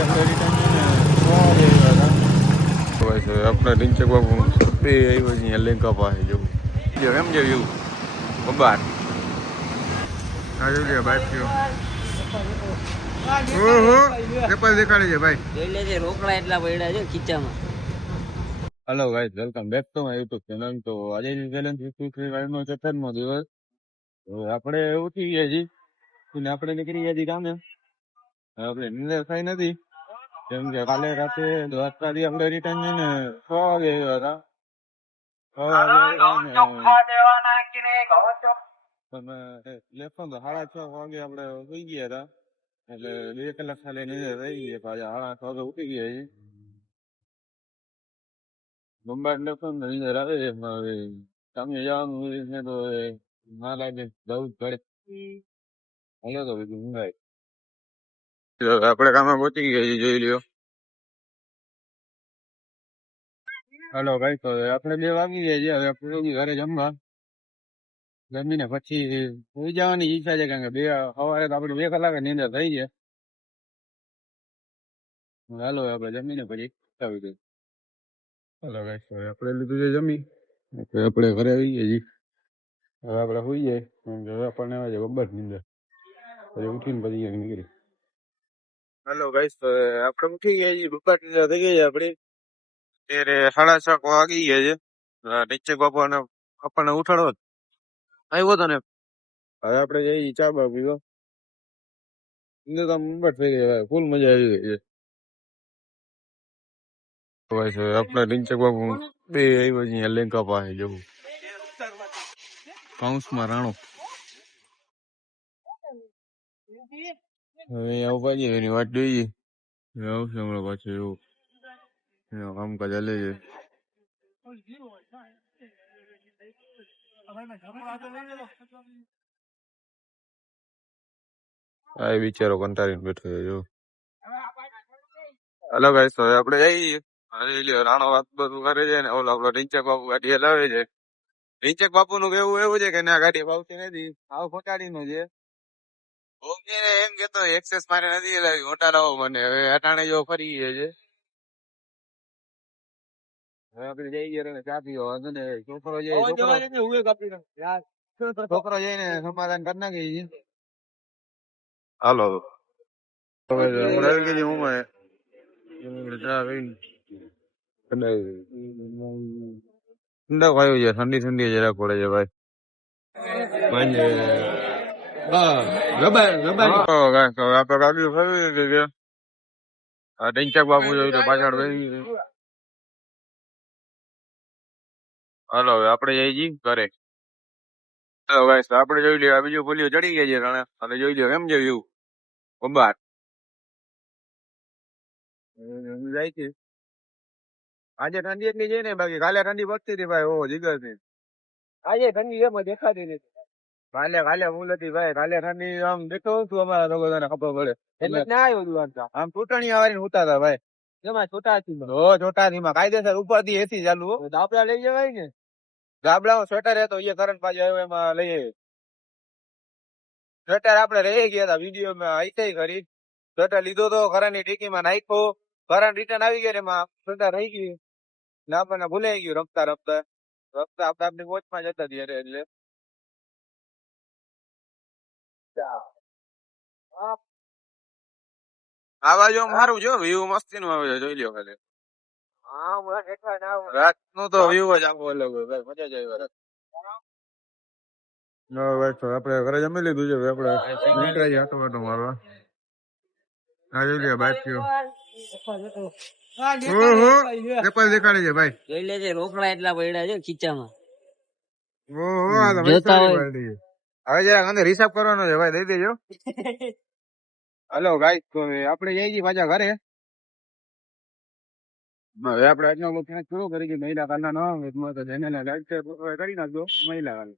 આપણે રિટર્ન આપણે ડિંચક બાપુ બે આવ્યો છે અહીંયા લેંકા પાસે જવું એમ જેવું બબાર આ જોઈ લે બાઈક થયો ઓહો પેપર દેખાડે છે ભાઈ જોઈ લેજે રોકડા એટલા પડ્યા છે ખીચામાં. Hello guys welcome back to my YouTube channel. તો આજે ચેલેન્જ નો 14મો દિવસ. તો આપણે ઉઠી ગયા છીએ અને આપણે નીકળી ગયા છીએ કામે. આપણે નિંદર થઈ નથી કેમ કે કાલે રાતે દ્વારકાથી આપણે રિટર્ન જઈને 6 વાગે આવ્યા હતા. તમે લેખો તો 6:30 વાગે આપણે સુઈ ગયા હતા એટલે 2 કલાક ખાલી નિંદર થઈ ગઈ. પાછા 6:30 વાગે ઉઠી ગયા છીએ. બંબાટ લેખો ને નિંદર આવે છે હવે સામે જવાનું છે તો ના લાગે જવું જ પડે. હાલો તો બીજું ઊંઘાય. આપણે કામે પહોંચી ગયા છીએ જોઈ લ્યો. હાલો ભાઈ તો આપણે 2 વાગી ગયા છીએ. હવે આપણે ઘરે જમવા જમીને પછી સુઈ જવાની ઈચ્છા છે કારણ કે સવારે તો આપણે 2 કલાક ની અંદર થઈ જાય. હાલો આપણે જમીને પછી આવી દઈએ. હાલો ભાઈ તો આપણે લીધું છે જમી આપણે ઘરે આવી ગયા છીએ. હવે આપણે સુઈ જાય હવે આપણને આવે છે બબ્બર નીંદર પછી ઉઠીને પછી નીકળી. હેલો ગાઈસ તો આપણે ઉઠી ગયા છીએ બબ્બર નીંદર થઈ ગઈ છે આપણી. અત્યારે 6:30 વાગી ગયા છે. નીચે બાપાને આપણને ઉઠાડો આવ્યો હતો ને હવે આપણે જઈએ ચા બા પીવો. નીંદર તો બબ્બર થઈ ગઈ ફૂલ મજા આવી ગઈ છે. આપણે નીચે બાપુ બે આવ્યો છે લેંકા પાસે જવું કાઉન્સમાં રાણો. હવે અહીંયા ઉભા છીએ એની વાત જોઈએ આવશે હમણાં પાછું એવું કામકાજ ચાલે છે. આ બિચારો કંટાળીને બેઠો છે જો. હલો ગાઈસ હવે આપણે જઈએ રાણો વાત બધું કરે છે ને ઓલો આપણો રિંચક બાપુ ગાડી હલાવે છે. રિંચક બાપુ નું કેવું એવું છે કે ના ગાડી ભાવતી નથી આવ ફટાડી નો છે. એમ કેતો એક્સેસ મારે નથી હલાવી મોટા લાવો મને હવે અટાણે જો ફરી ગયે છે. હવે આપણે જઈ ગયા ચા પીવા ને છોકરો જઈને સમાધાન કરી નાખી. હાલો હવે હમણાં આવી ગઈ હું ચા પીને ઠંડક આવ્યું છે ઠંડી ઠંડી જરાક પડે છે ભાઈ. આપડે ગાડી ફરવી લીધી છે ડિંચક બાપુ જોયું તો પાછળ બેસી. હાલો હવે આપણે જઈ છીએ ઘરે. આપણે જોઈ લઈએ બીજું પુલિયો ચડી ગયા છે રાણે અને જોઈ લ્યો એમ જેવું બબાર જાય છે. આજે ઠંડી એટલી છે ને બાકી કાલે ઠંડી વધતી હતી ભાઈ. ઓ જીગર થી આજે ઠંડી એમ દેખાતી નથી. કાલે ફૂલ હતી ભાઈ. કાલે ઠંડી આમ દેખો તું અમારા લોકો ખબર પડે એટલે ના આવ્યો આમ ચૂંટણી વાળીને ઉતા હતા ભાઈ. એમાં ચોટાથી માં કાયદેસર ઉપર થી એસી ચાલુ દાબડા લઈ જવાય ને. ગાબડા સ્વેટર હતો એ કરંટ પાછો આવ્યો એમાં લઈ સ્વેટર આપણે રહી ગયા હતા વિડીયો માં આઈ ખરી. સ્વેટર લીધો તો કરંટ ની ટીકીમાં નાખ્યો કરંટ રિટર્ન આવી ગયા એમાં સ્વેટર રહી ગયું ને આપણને ભૂલાઈ ગયું રમતા રમતા આપણે આપની વોચમાં જતા ત્યારે એટલે આવા જો મારું જો વ્યૂ મસ્તી નું આવે જોઈ લ્યો ખાલી. રાત નું તો વ્યૂ જ આખો અલગ હોય ભાઈ મજા જ આવે. આપડે ઘરે જમી લીધું છે આપડે નીકળાય આટો આટો મારવા. આ જોઈ લે બાઈક પેપર દેખાડે છે ભાઈ. જોઈ લેજે રોકડા એટલા પડ્યા છે ખીચામાં. હવે જરા અંદર હિસાબ કરવાનો છે ભાઈ દઈ દેજો. હલો ગાઈસ તો આપણે જઈ છીએ પાછા ઘરે. હવે આપણે આજનો બ્લોગ શરૂ કરી મહિલા કાલના નવા તો ચેનલને લાઈક કરી નાખજો મહિલા કાલ.